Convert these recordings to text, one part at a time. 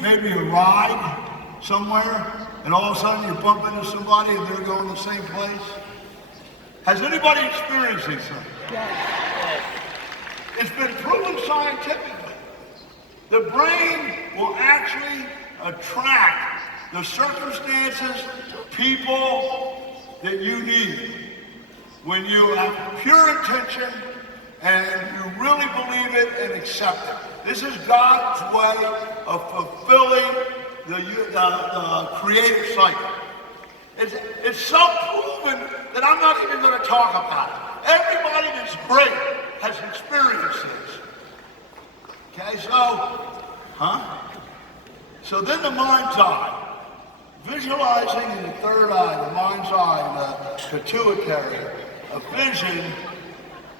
maybe a ride somewhere, and all of a sudden you bump into somebody and they're going to the same place? Has anybody experienced these things? Yes. It's been proven scientifically. The brain will actually attract the circumstances, people that you need. When you have pure intention and you really believe it and accept it. This is God's way of fulfilling the creative cycle. It's so proven that I'm not even going to talk about it. Everybody that's great has experienced this. Okay, so then the mind's eye. Visualizing in the third eye, the mind's eye, the pituitary, a vision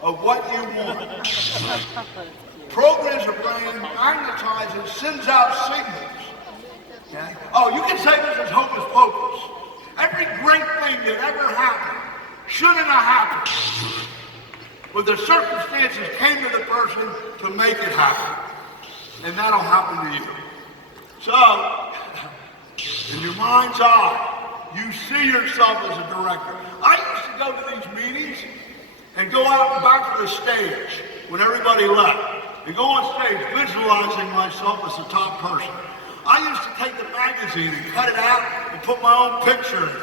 of what you want. Programs your brain, magnetizes, sends out signals. Okay? Oh, you can say this is hocus pocus. Every great thing that ever happened shouldn't have happened. But the circumstances came to the person to make it happen. And that'll happen to you. So, in your mind's eye, you see yourself as a director. I used to go to these meetings and go out and back to the stage when everybody left. And go on stage visualizing myself as the top person. I used to take the magazine and cut it out and put my own picture in it.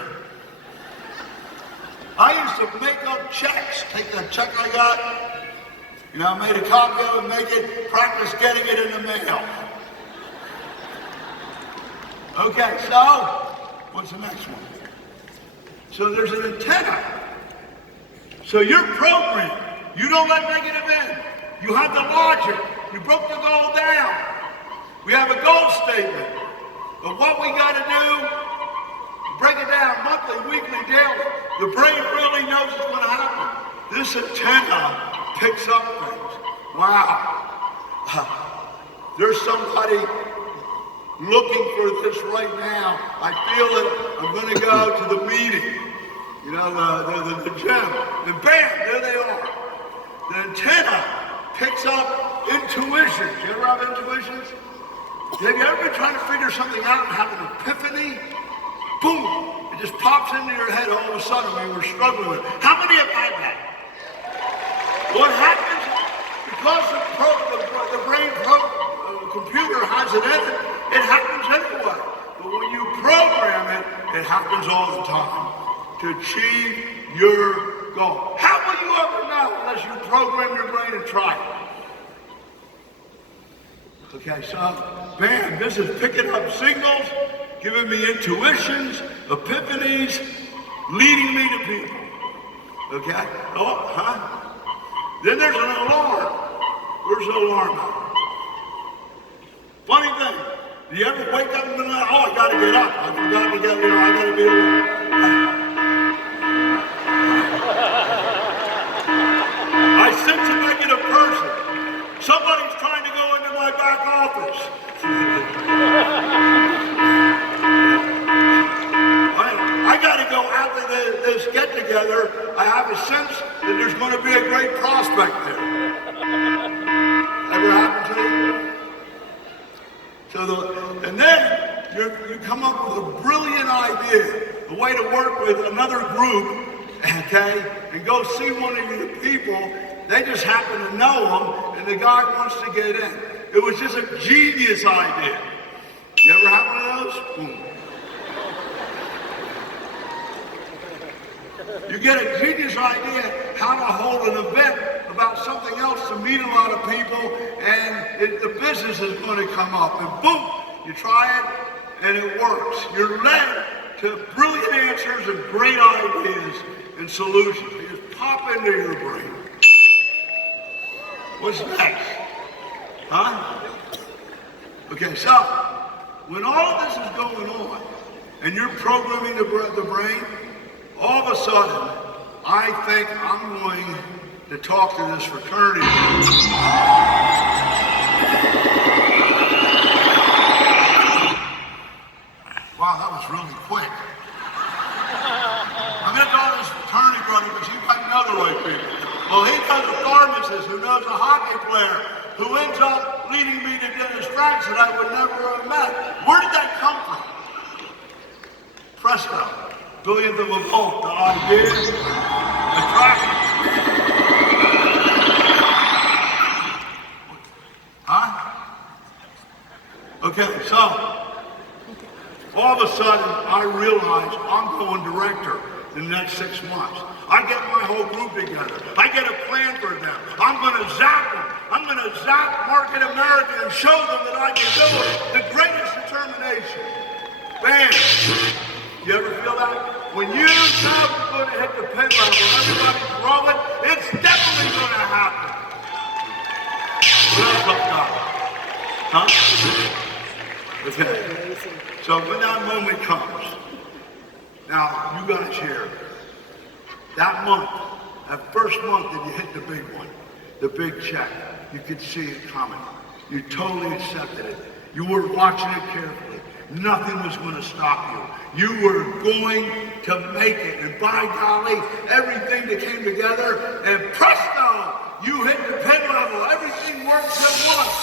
I used to make up checks, take that check I got, I made a copy of it, make it, practice getting it in the mail. Okay, so, what's the next one? So there's an antenna. So you're programmed. You don't let negative in. You have the logic. You broke the goal down. We have a goal statement. But what we got to do, break it down monthly, weekly, daily. The brain really knows what's going to happen. This antenna picks up things. Wow. There's somebody looking for this right now. I feel it. I'm going to go to the meeting, the gym, and bam, there they are. The antenna picks up intuitions. You ever have intuitions? Have you ever been trying to figure something out and have an epiphany? Boom! It just pops into your head all of a sudden when you were struggling with it. How many have had that? What happens, because the brain computer has it in it, it happens anyway. But when you program it, it happens all the time to achieve your goal. How will you ever know unless you program your brain and try it? Okay, so, bam, this is picking up signals, giving me intuitions, epiphanies, leading me to people. Okay? Then there's an alarm. Where's the alarm at? Funny thing, do you ever wake up in the middle of the night, I gotta get up. I forgot to get, I gotta be alert. I sense a negative person. Somebody's trying to go into my back office. I gotta go after this get together. I have a sense that there's going to be a great prospect there. Ever happened to you? And then you come up with a brilliant idea, a way to work with another group, okay, and go see one of your people. They just happen to know them, and the guy wants to get in. It was just a genius idea. You ever have one of those? Boom. You get a genius idea how to hold an event about something else to meet a lot of people, and the business is going to come up, and boom, you try it, and it works. You're led to brilliant answers and great ideas and solutions. They just pop into your brain. What's next? Okay, so when all of this is going on, and you're programming the brain, all of a sudden, I think I'm going to talk to this fraternity. Wow, that was really quick. I'm going to talk to this fraternity brother because you might know the right people. Well, he knows a pharmacist who knows a hockey player who ends up leading me to Dennis Franks that I would never have met. presto, billionth of a volt, the idea, the tracking. Huh? Okay, so all of a sudden I realize I'm going director in the next 6 months. I get my whole group together. I get a plan for them. I'm going to zap them. I'm going to zap Market America and show them that I can do it. The greatest determination. Bam! You ever feel that? When you know you're going to hit the pin level, everybody's rolling, it's definitely going to happen. What else up, Doc? Huh? Okay. So when that moment comes, now you guys here, that month, that first month that you hit the big one, the big check, you could see it coming. You totally accepted it. You were watching it carefully. Nothing was going to stop you. You were going to make it. And by golly, everything that came together, and presto, you hit the pin level. Everything works at once.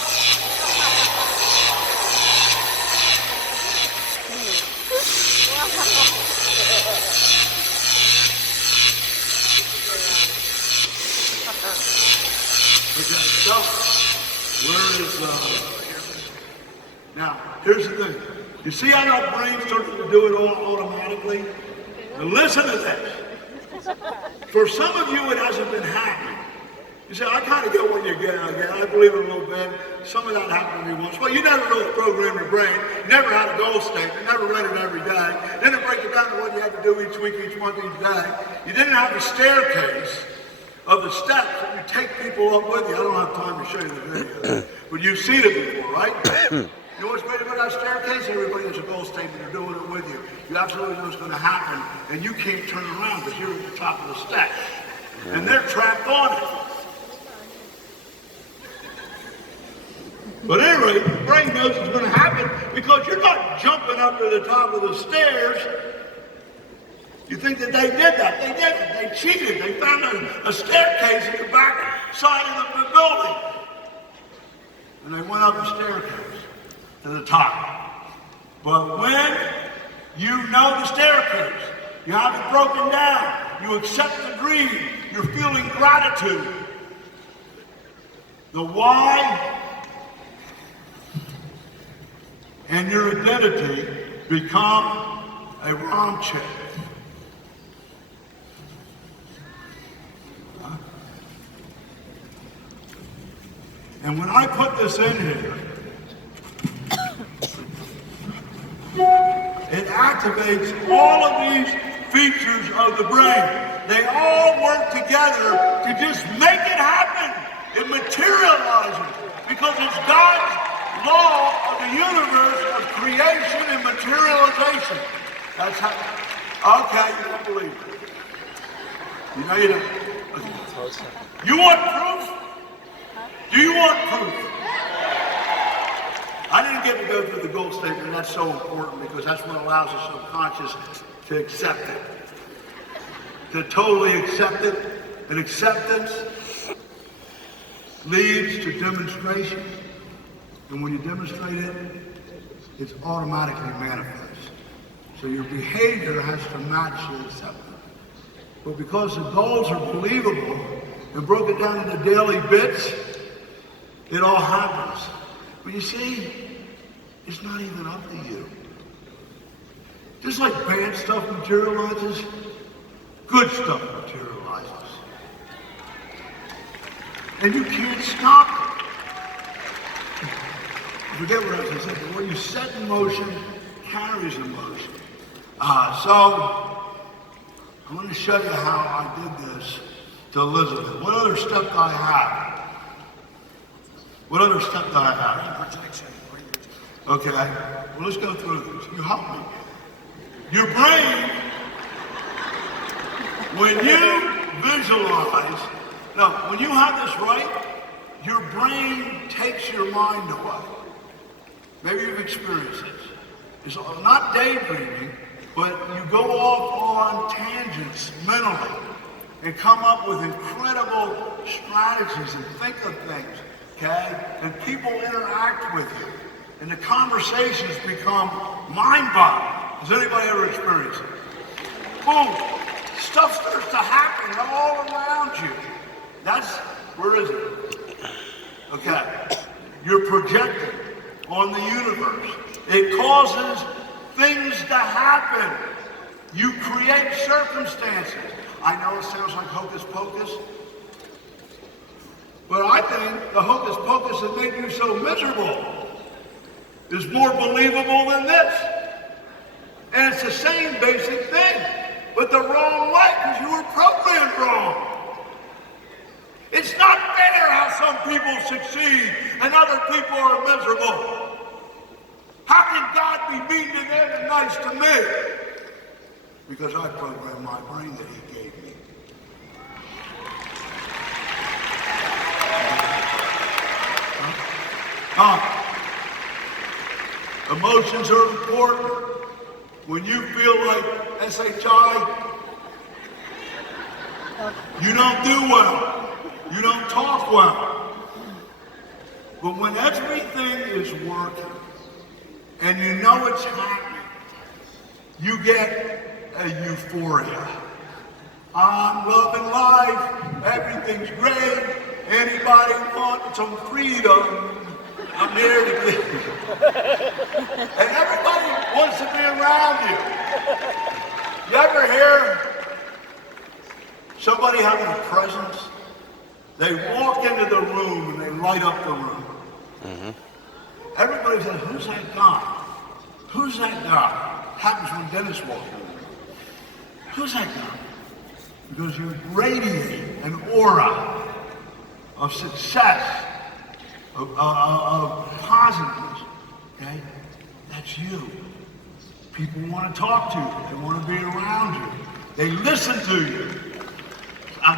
Okay, so, where is, now, here's the thing. You see how that brain started to do it all automatically? Now listen to this. For some of you, it hasn't been happening. You say, I kind of get what you get. I believe it a little bit. Some of that happened to me once. Well, you never really programmed your brain. You never had a goal statement. You never read it every day. You didn't break it down to what you had to do each week, each month, each day. You didn't have the staircase of the steps that you take people up with you. I don't have time to show you the video, but you've seen it before, right? You know what's great about that staircase? Everybody has a goal statement. They're doing it with you. You absolutely know what's going to happen, and you can't turn around because you're at the top of the steps, and they're trapped on it. But anyway, the brain knows it's going to happen because you're not jumping up to the top of the stairs. You think that they did that. They didn't. They cheated. They found a staircase in the back side of the building. And they went up the staircase to the top. But when you know the staircase, you have it broken down, you accept the dream, you're feeling gratitude. The why and your identity become a ROM chip. And when I put this in here, it activates all of these features of the brain. They all work together to just make it happen. It materializes because it's God's law of the universe of creation and materialization. That's how. Okay, you don't believe it. You know you don't. Okay. You want proof? Do you want proof? I didn't get to go through the goal statement. That's so important because that's what allows the subconscious to accept it. To totally accept it. And acceptance leads to demonstration. And when you demonstrate it, it's automatically manifest. So your behavior has to match the acceptance. But because the goals are believable and broken down into daily bits, it all happens. But you see, it's not even up to you. Just like bad stuff materializes, good stuff materializes. And you can't stop it. Forget what I was going to say, but what you set in motion carries in motion. So, I'm going to show you how I did this to Elizabeth. What other step do I have? What other step do I have? Okay, well, let's go through this. You help me. Your brain, when you visualize, no, when you have this right, your brain takes your mind away. Maybe you've experienced this. It's not daydreaming, but you go off on tangents mentally and come up with incredible strategies and think of things. Okay? And people interact with you. And the conversations become mind-boggling. Has anybody ever experienced it? Boom! Stuff starts to happen all around you. Where is it? Okay. You're projecting on the universe. It causes things to happen. You create circumstances. I know it sounds like hocus pocus, but I think the hocus pocus that made you so miserable is more believable than this. And it's the same basic thing, but the wrong way, because you were programmed wrong. It's not fair how some people succeed and other people are miserable. How can God be mean to them and nice to me? Because I programmed my brain that he gave me. Emotions are important. When you feel like SHI, you don't do well. You don't talk well. But when everything is working and you know it's happening, you get a euphoria. I'm loving life. Everything's great. Anybody want some freedom? I'm here to give you. And everybody wants to be around you. You ever hear somebody having a presence? They walk into the room and they light up the room. Mm-hmm. Everybody says, who's that guy? Who's that guy? Happens when Dennis walks in. Who's that guy? Because you radiate an aura of success, of positiveness. Okay? That's you. People want to talk to you. They want to be around you. They listen to you.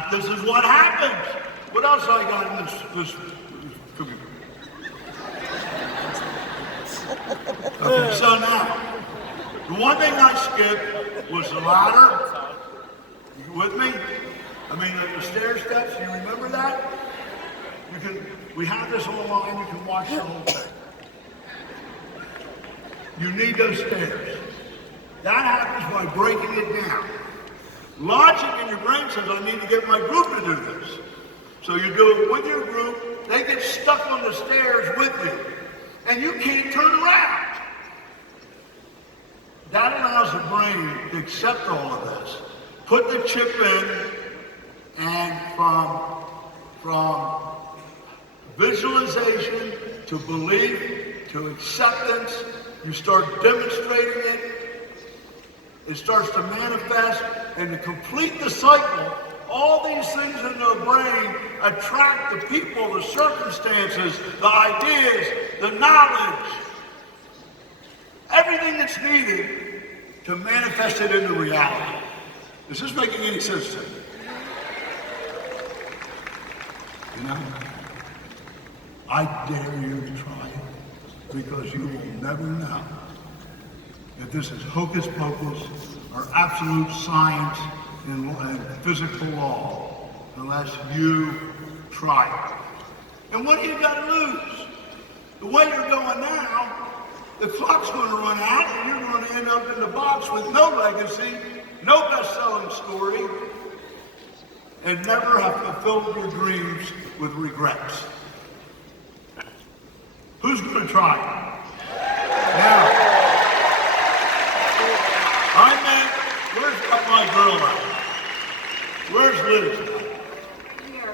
This is what happens. What else I got in this cookie? Okay, so now, the one thing I skipped was the ladder. You with me? I mean, the stair steps, you remember that? We have this online, you can watch the whole thing. You need those stairs. That happens by breaking it down. Logic in your brain says, I need to get my group to do this. So you do it with your group, they get stuck on the stairs with you, and you can't turn around. That allows the brain to accept all of this. Put the chip in, and from visualization to belief to acceptance, you start demonstrating it. It starts to manifest, and to complete the cycle, all these things in their brain attract the people, the circumstances, the ideas, the knowledge, everything that's needed to manifest it into reality. Is this making any sense to you? You know, I dare you to try it, because you will never know if this is hocus pocus or absolute science and physical law, unless you try it. And what do you got to lose? The way you're going now, the clock's going to run out, and you're going to end up in the box with no legacy, no best-selling story, and never have fulfilled your dreams with regrets. Who's going to try it? Now, where's my girl at? Where's Liz? Here.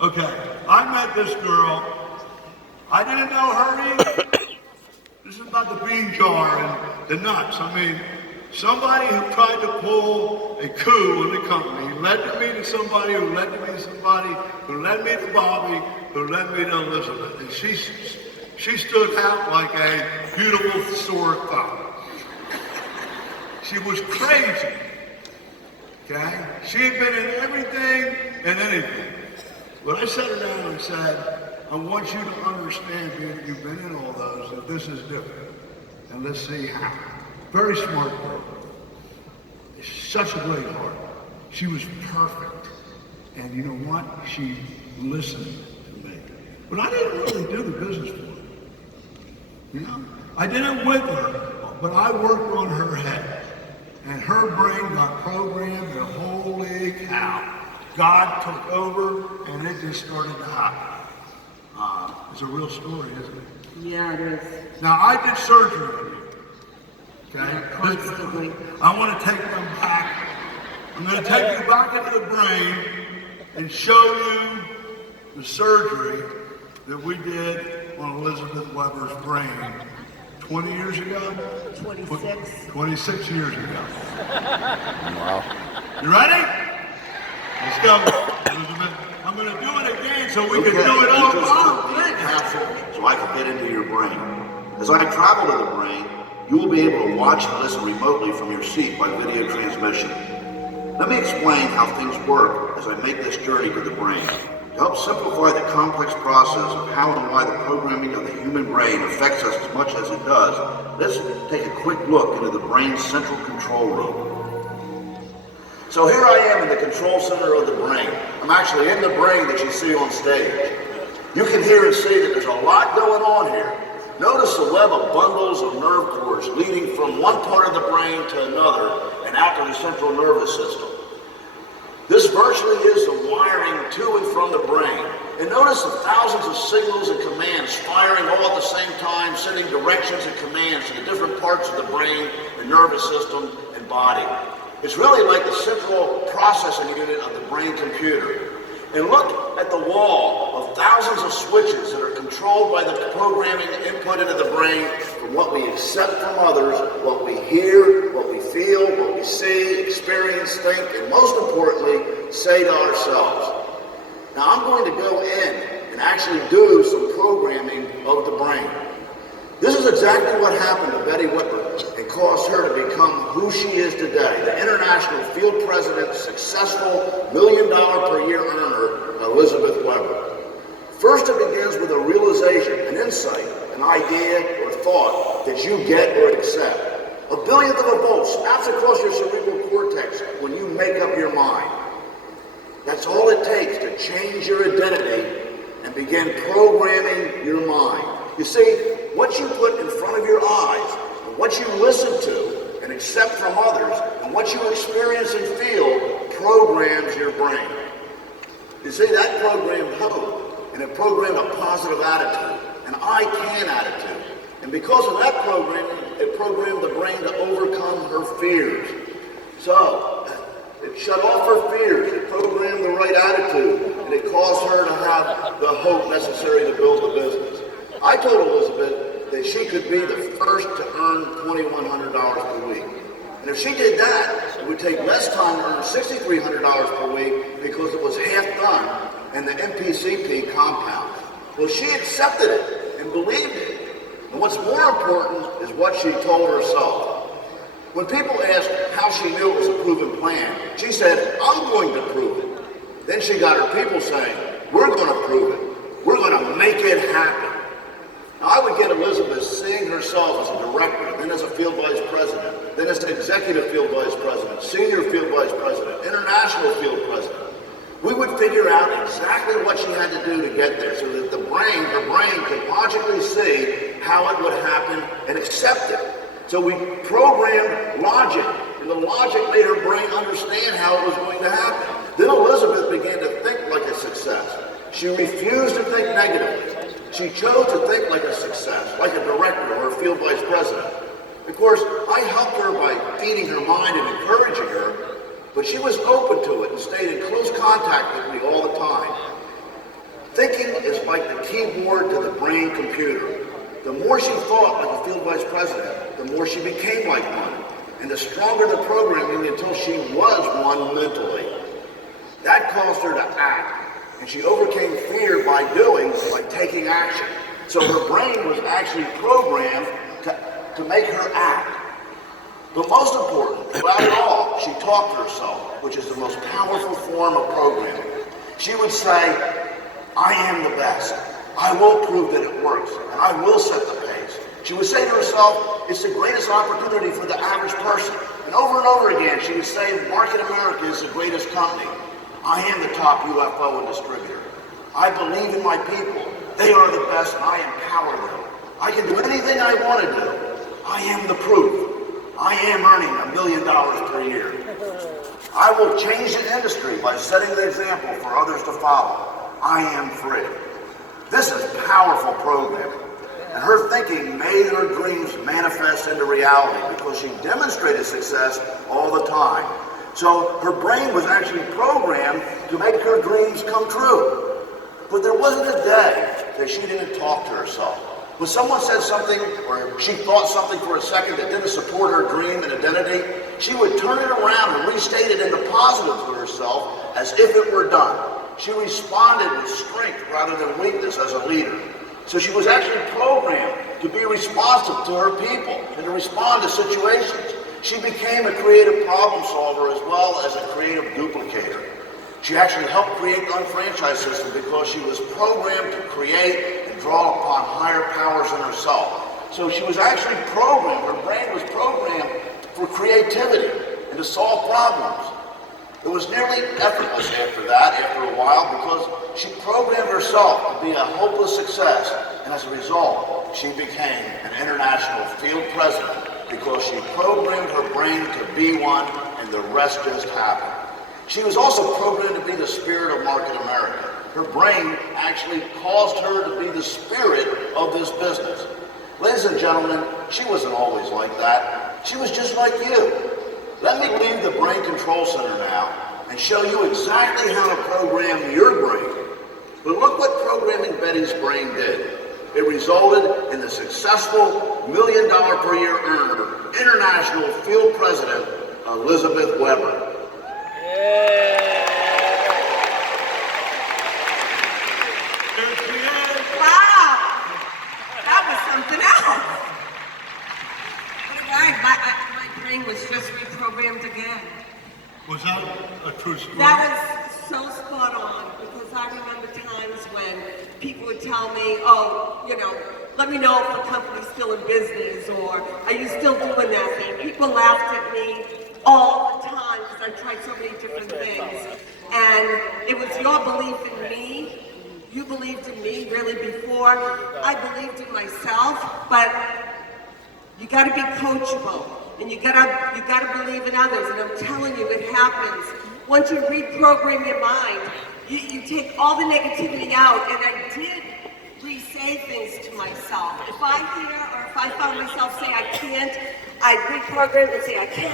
Okay, I met this girl. I didn't know her either. This is about the bean jar and the nuts. I mean, somebody who tried to pull a coup in the company led me to somebody who led me to somebody who led me to Bobby, who led me to Elizabeth. And she stood out like a beautiful historic thought. She was crazy. Okay? She had been in everything and anything. But I sat her down and said, I want you to understand, being that you've been in all those, that this is different. And let's see how. Very smart girl. Such a great heart. She was perfect. And you know what? She listened to me. But I didn't really do the business for her. You know? I did it with her. but I worked on her head, and her brain got programmed, and holy cow, God took over, and it just started to happen. It's a real story, isn't it? Yeah, it is. Now, I did surgery on you, okay? Yeah, constantly. I want to take them back. I'm going to take you back into the brain and show you the surgery that we did on Elizabeth Weber's brain 20 years ago? 26. 26 years ago. Wow. You ready? Let's go, Elizabeth. I'm going to do it again so we can do it all over. Capsule so I can get into your brain. As I travel to the brain, you will be able to watch and listen remotely from your seat by video transmission. Let me explain how things work as I make this journey to the brain. To help simplify the complex process of how and why the programming of the human brain affects us as much as it does, let's take a quick look into the brain's central control room. So here I am in the control center of the brain. I'm actually in the brain that you see on stage. You can hear and see that there's a lot going on here. Notice the web of bundles of nerve cords leading from one part of the brain to another and out to the central nervous system. This virtually is the wiring to and from the brain. And notice the thousands of signals and commands firing all at the same time, sending directions and commands to the different parts of the brain, the nervous system, and body. It's really like the central processing unit of the brain computer. And look at the wall of thousands of switches that are controlled by the programming input into the brain from what we accept from others, what we hear, what we feel, what we see, experience, think, and most importantly, say to ourselves. Now I'm going to go in and actually do some programming of the brain. This is exactly what happened to Betty Whipper and caused her to become who she is today, the international field president, successful $1 million per year earner, Elizabeth Weber. First, it begins with a realization, an insight, an idea or thought that you get or accept. A billionth of a volt snaps across your cerebral cortex when you make up your mind. That's all it takes to change your identity and begin programming your mind. You see, what you put in front of your eyes, and what you listen to and accept from others, and what you experience and feel programs your brain. You see, that programmed hope, and it programmed a positive attitude, an I can attitude. And because of that programming, it programmed the brain to overcome her fears. So, it shut off her fears, it programmed the right attitude, and it caused her to have the hope necessary to build the business. I told Elizabeth that she could be the first to earn $2,100 per week. And if she did that, it would take less time to earn $6,300 per week because it was half done in the MPCP compound. Well, she accepted it and believed it. And what's more important is what she told herself. When people asked how she knew it was a proven plan, she said, I'm going to prove it. Then she got her people saying, we're going to prove it. We're going to make it happen. Now, I would get Elizabeth seeing herself as a director, then as a field vice president, then as an executive field vice president, senior field vice president, international field president. We would figure out exactly what she had to do to get there so that her brain could logically see how it would happen and accept it. So we programmed logic, and the logic made her brain understand how it was going to happen. Then Elizabeth began to think like a success. She refused to think negatively. She chose to think like a success, like a director or a field vice president. Of course, I helped her by feeding her mind and encouraging her, but she was open to it and stayed in close contact with me all the time. Thinking is like the keyboard to the brain computer. The more she thought like a field vice president, the more she became like one, and the stronger the programming until she was one mentally. That caused her to act. And she overcame fear by taking action. So her brain was actually programmed to make her act. But most important, throughout it all, she talked to herself, which is the most powerful form of programming. She would say, I am the best. I will prove that it works, and I will set the pace. She would say to herself, it's the greatest opportunity for the average person. And over again, she would say, Market America is the greatest company. I am the top UFO and distributor. I believe in my people. They are the best and I empower them. I can do anything I want to do. I I am the proof. I am earning $1 million per year. I will change the industry by setting the example for others to follow. I am free. This is powerful programming. And her thinking made her dreams manifest into reality because she demonstrated success all the time. So her brain was actually programmed to make her dreams come true. But there wasn't a day that she didn't talk to herself. When someone said something or she thought something for a second that didn't support her dream and identity, she would turn it around and restate it into positive to herself as if it were done. She responded with strength rather than weakness as a leader. So she was actually programmed to be responsive to her people and to respond to situations. She became a creative problem solver as well as a creative duplicator. She actually helped create the unfranchised system because she was programmed to create and draw upon higher powers in herself. So she was actually programmed, her brain was programmed for creativity and to solve problems. It was nearly effortless after that, after a while, because she programmed herself to be a hopeless success. And as a result, she became an international field president because she programmed her brain to be one and the rest just happened. She was also programmed to be the spirit of Market America. Her brain actually caused her to be the spirit of this business. Ladies and gentlemen, she wasn't always like that. She was just like you. Let me leave the Brain Control Center now and show you exactly how to program your brain. But look what programming Betty's brain did. It resulted in the successful $1 million per year earner, international field president, Elizabeth Weber. There she is. Wow, that was something else. What a guy, my brain was just reprogrammed again. Was that a true story? That was so spot on, because I remember times when people would tell me, oh, you know, let me know if the company's still in business, or are you still doing that thing? People laughed at me all the time because I tried so many different things. And it was your belief in me. You believed in me really before I believed in myself, but you gotta be coachable. And you gotta believe in others, and I'm telling you, it happens. Once you reprogram your mind, you take all the negativity out, and I did re-say things to myself. If I hear, or if I found myself say I can't, I'd reprogram and say I can.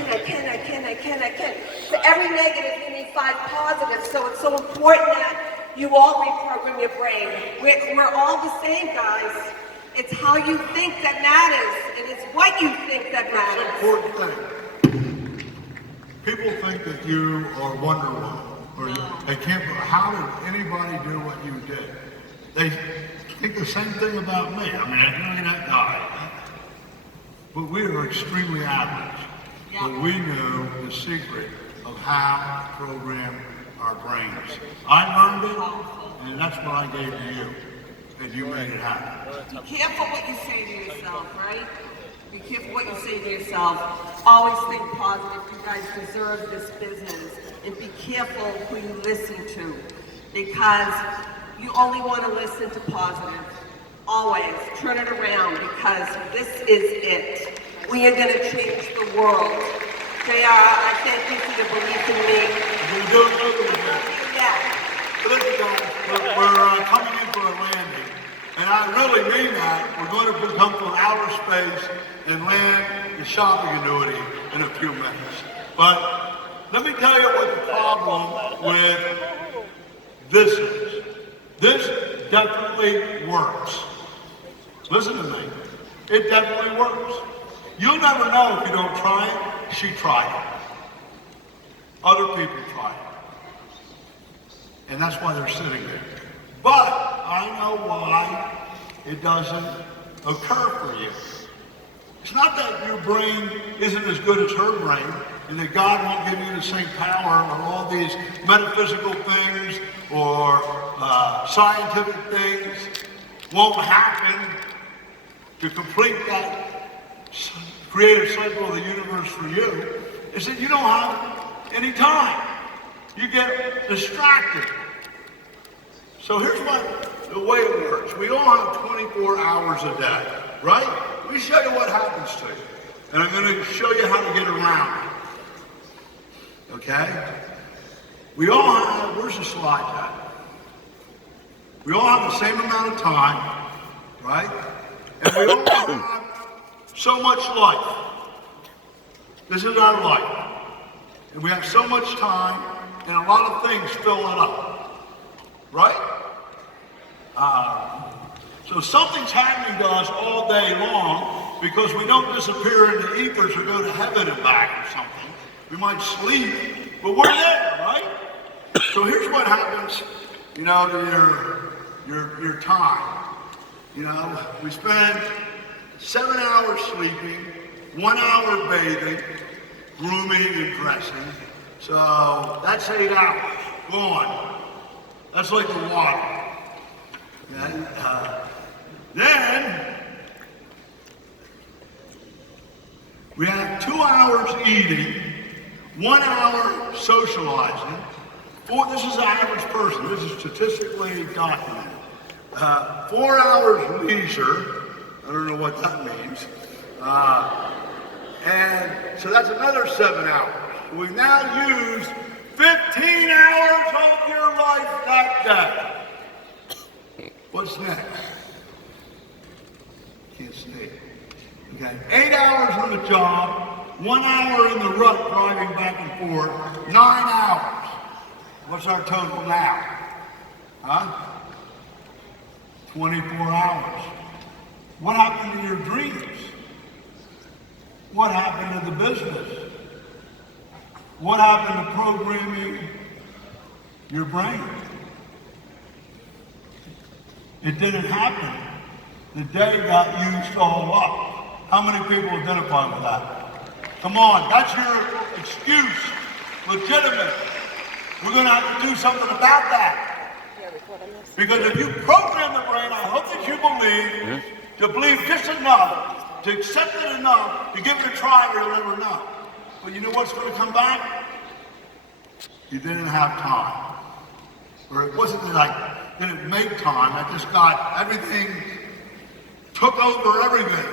For every negative, you need 5 positives, so it's so important that you all reprogram your brain. We're all the same, guys. It's how you think that matters, and it's what you think that matters. Important thing. People think that you are Wonder Woman, or they can't. How did anybody do what you did? They think the same thing about me. I mean, look at that guy. But we are extremely average. Yeah. But we know the secret of how to program our brains. I learned it, and that's what I gave to you, and you made it happen. Be careful what you say to yourself, right? Be careful what you say to yourself. Always think positive. You guys deserve this business. And be careful who you listen to, because you only want to listen to positive. Always turn it around, because this is it. We are going to change the world. JR, I thank you for your belief in me. We're doing good with it. Yeah. Listen, guys, we're coming in for a landing, and I really mean that. We're going to come from outer space and land the shopping annuity in a few minutes. But let me tell you what the problem with this is. This definitely works. Listen to me. It definitely works. You'll never know if you don't try it. She tried it. Other people tried it. And that's why they're sitting there. But I know why it doesn't occur for you. It's not that your brain isn't as good as her brain, and that God won't give you the same power or all these metaphysical things or scientific things won't happen to complete that creative cycle of the universe for you. It's that you don't have any time. You get distracted. So here's the way it works. We all have 24 hours a day, right? Let me show you what happens to you. and I'm going to show you how to get around it. Okay? We all have, where's the slide at? We all have the same amount of time, right? And we all have so much life. This is our life. And we have so much time, and a lot of things fill it up, right? So something's happening to us all day long because we don't disappear into ethers or go to heaven and back or something. We might sleep, but we're there, right? So here's what happens, you know, to your time. You know, we spend 7 hours sleeping, 1 hour bathing, grooming and dressing. So that's 8 hours gone. That's like the water. And, then we have 2 hours eating, 1 hour socializing. This is the average person. This is statistically documented. 4 hours leisure. I don't know what that means. And so that's another 7 hours. We've now used 15 hours of your life that day. What's next? Can't see. Okay. 8 hours on the job, 1 hour in the rut driving back and forth, 9 hours. What's our total now? Huh? 24 hours. What happened to your dreams? What happened to the business? What happened to programming your brain? It didn't happen. The day got used all up. How many people identify with that? Come on, that's your excuse. Legitimate. We're going to have to do something about that. Because if you program the brain, I hope that you believe just enough, to accept it enough, to give it a try, or you'll never know. But you know what's going to come back? You didn't have time. Or it wasn't that I didn't make time, I just got everything, took over everything.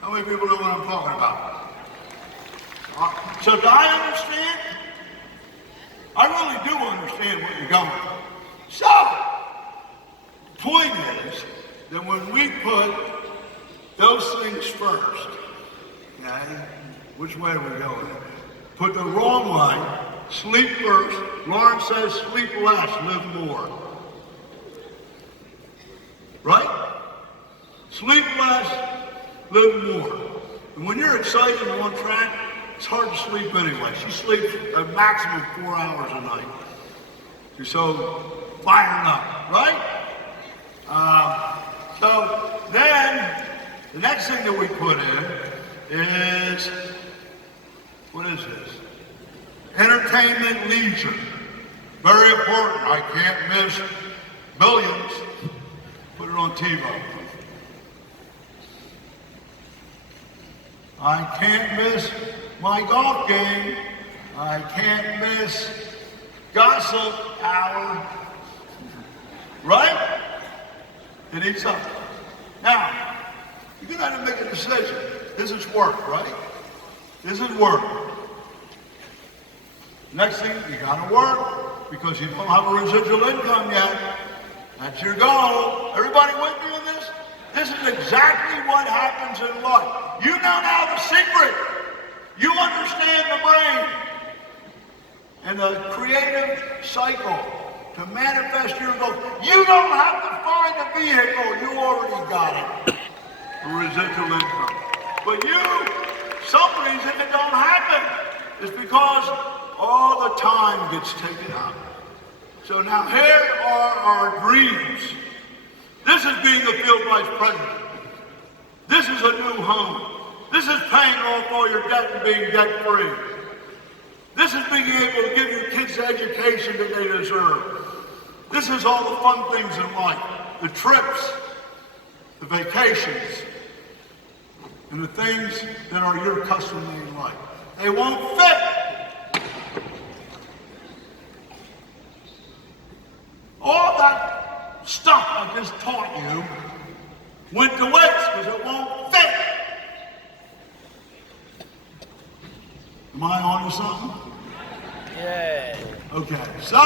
How many people know what I'm talking about? So do I understand? I really do understand where you're going. So, the point is that when we put those things first, okay, which way are we going? Put the wrong way, sleep first. Lawrence says sleep less, live more. Right? Sleep less, live more. And when you're excited and on track, it's hard to sleep anyway. She sleeps a maximum 4 hours a night. You're so fired up, right? So then, the next thing that we put in is, what is this? Entertainment leisure. Very important. I can't miss billions. Put it on TiVo. I can't miss my golf game. I can't miss gossip hour. Right? It eats up. Now, you're going to have to make a decision. This is work, right? This is work. Next thing, you got to work because you don't have a residual income yet. That's your goal. Everybody with me on this? This is exactly what happens in life. You know now the secret. You understand the brain and the creative cycle to manifest your goal. You don't have to find a vehicle. You already got it. A residual income. But some reason it don't happen. It's because all the time gets taken up. So now here are our dreams. This is being a field vice president. This is a new home. This is paying off all your debt and being debt-free. This is being able to give your kids the education that they deserve. This is all the fun things in life. The trips, the vacations, and the things that are your custom-made life. They won't fit. All that stuff I just taught you went to waste because it won't fit. Am I on to something? Yeah. Okay, so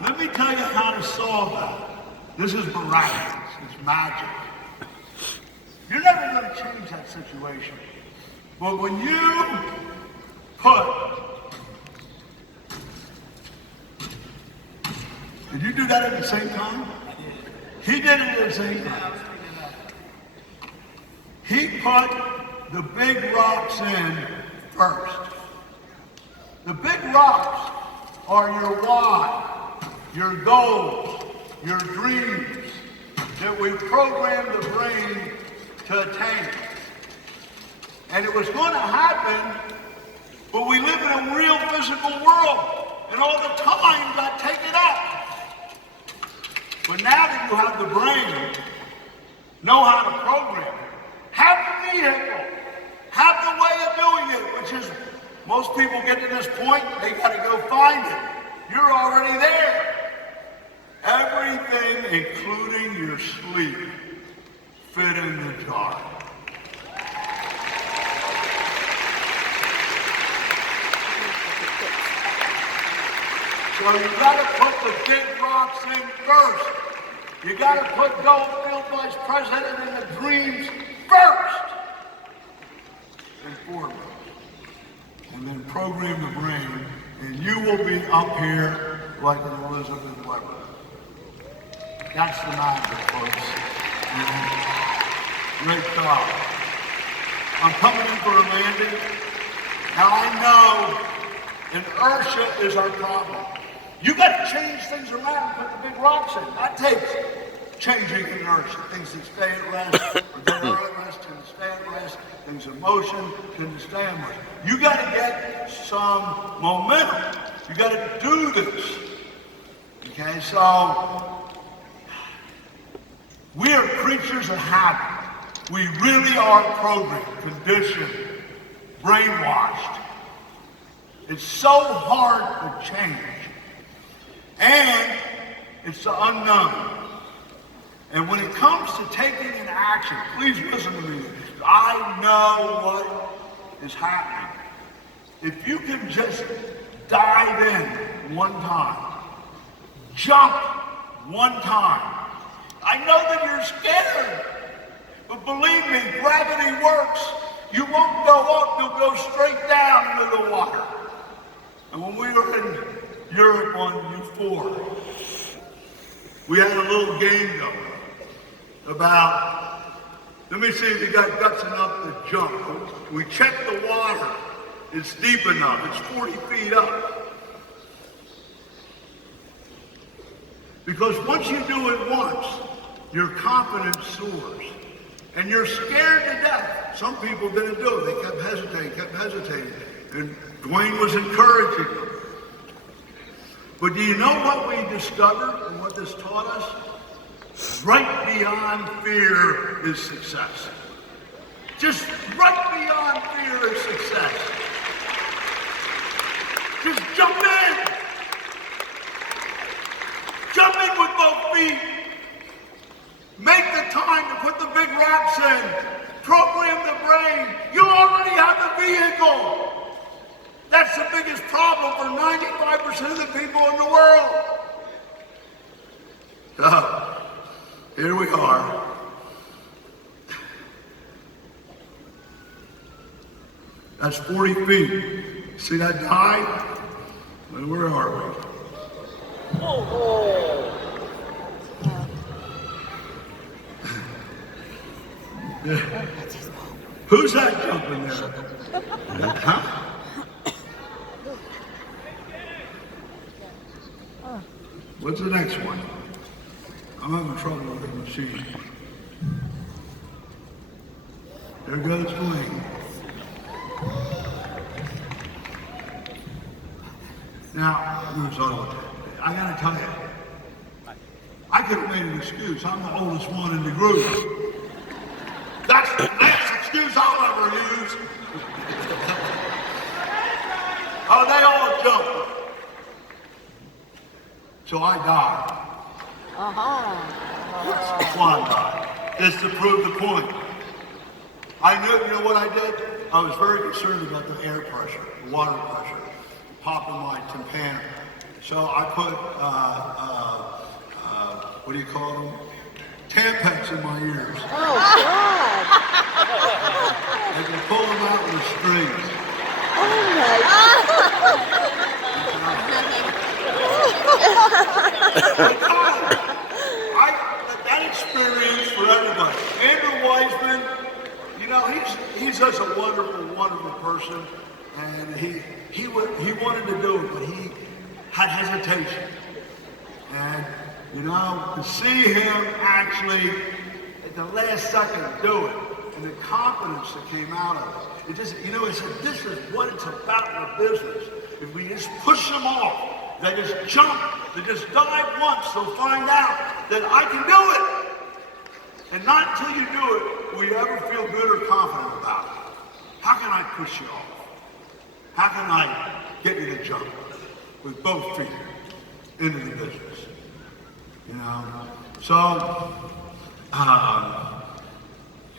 let me tell you how to solve that. This is miraculous. It's magic. You're never going to change that situation. But when you put... Did you do that at the same time? He did it at the same time. He put the big rocks in first. The big rocks are your why, your goals, your dreams that we programmed the brain to attain. And it was going to happen, but we live in a real physical world, and all the time got taken up. But now that you have the brain, know how to program it, have the vehicle, have the way of doing it, which is, most people get to this point, they got to go find it. You're already there. Everything, including your sleep, fit in the jar. So you gotta put the big rocks in first. You gotta put Goldfield Vice President and the dreams first and foremost. And then program the brain, and you will be up here like an Elizabeth Weber. That's the magic, folks. Great job. I'm coming in for a landing. Now I know inertia is our problem. You got to change things around and put the big rocks in. That takes changing inertia. Things that stay at rest, or that are at rest tend to stay at rest. Things in motion tend to stay in motion. You got to get some momentum. You got to do this. Okay, so we are creatures of habit. We really are programmed, conditioned, brainwashed. It's so hard to change. And it's the unknown. And when it comes to taking an action, please listen to me. I know what is happening. If you can just dive in one time, jump one time. I know that you're scared, but believe me, gravity works. You won't go up, you'll go straight down into the water. And when we were in Europe on U4, we had a little game going about, let me see if you got guts enough to jump. We checked the water. It's deep enough. It's 40 feet up. Because once you do it once, your confidence soars. And you're scared to death. Some people didn't do it. They kept hesitating. And Dwayne was encouraging them. But do you know what we discovered and what this taught us? Right beyond fear is success. Just right beyond fear is success. Just jump in. Jump in with both feet. Make the time to put the big rocks in. Program the brain. You already have the vehicle. That's the biggest problem for 95% of the people in the world. So, here we are. That's 40 feet. See that dive? Well, where are we? Oh. Who's that jumping there? Huh? What's the next one? I'm having trouble with the machine. There goes Dwayne. Now, I gotta tell you, I could have made an excuse. I'm the oldest one in the group. That's the last excuse I'll ever use. Oh, they all jumped. So I died. Swan dive. Just to prove the point. I knew, you know what I did? I was very concerned about the air pressure, the water pressure, popping my tympanic. So I put, what do you call them? Tampons in my ears. Oh, God. I can pull them out with strings. Oh, my That experience for everybody. Andrew Weissman, you know, he's such a wonderful, wonderful person, and he wanted to do it, but he had hesitation. And you know, to see him actually at the last second do it, and the confidence that came out of it just, you know, he said, this is what it's about in the business. If we just push them off, they just jump, they just dive once, they'll find out that I can do it. And not until you do it will you ever feel good or confident about it. How can I push you off? How can I get you to jump with both feet into the business? You know, so a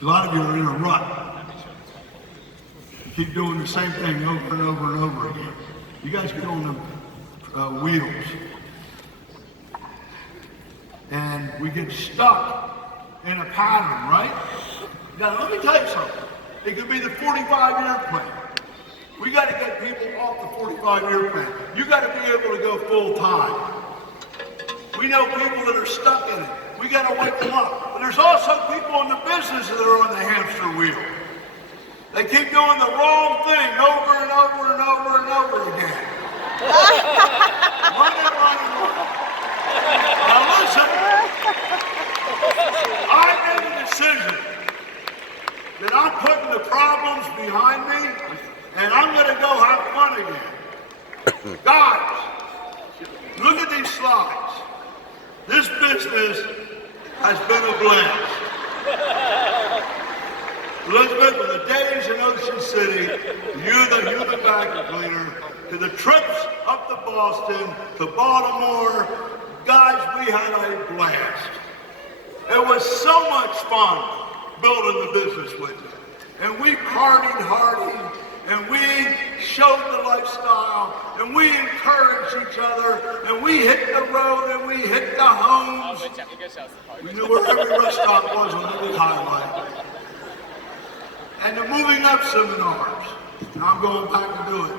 lot of you are in a rut. You keep doing the same thing over and over and over again. You guys get on the wheels, and we get stuck in a pattern, right? Now, let me tell you something. It could be the 45 airplane. We got to get people off the 45 airplane. You got to be able to go full time. We know people that are stuck in it. We got to wake them up. But there's also people in the business that are on the hamster wheel. They keep doing the wrong thing over and over and over and over again. Running. Now listen, I made a decision that I'm putting the problems behind me and I'm going to go have fun again. Guys, look at these slides. This business has been a blast. Elizabeth, from the days in Ocean City, you're the vacuum cleaner, to the trips up to Boston, to Baltimore, guys, we had a blast. It was so much fun building the business with you. And we partied hardy, and we showed the lifestyle, and we encouraged each other, and we hit the road, and we hit the homes. We knew where every rest stop was on every highway. And the moving up seminars, and I'm going back to do it,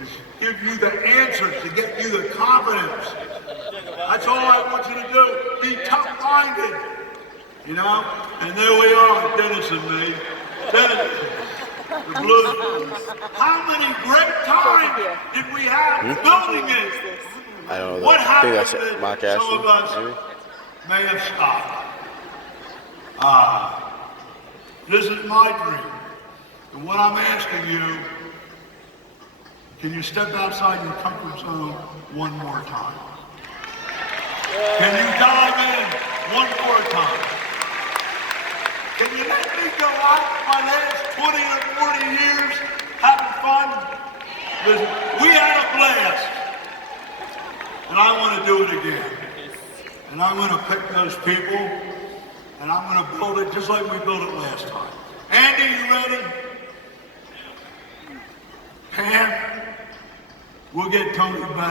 is give you the answers, to get you the confidence. That's all I want you to do. Be tough-minded, you know? And there we are, Dennis and me. Dennis, the Blues. How many great times did we have building it? I don't know. What I think happened that's that Mark some Ashley, of us maybe? may have stopped? This is my dream. And what I'm asking you, can you step outside your comfort zone one more time? Can you dive in one more time? Can you let me go out my last 20 or 40 years having fun? Listen, we had a blast. And I want to do it again. And I'm going to pick those people, and I'm going to build it just like we built it last time. Andy, you ready? Pam, we'll get Tony back.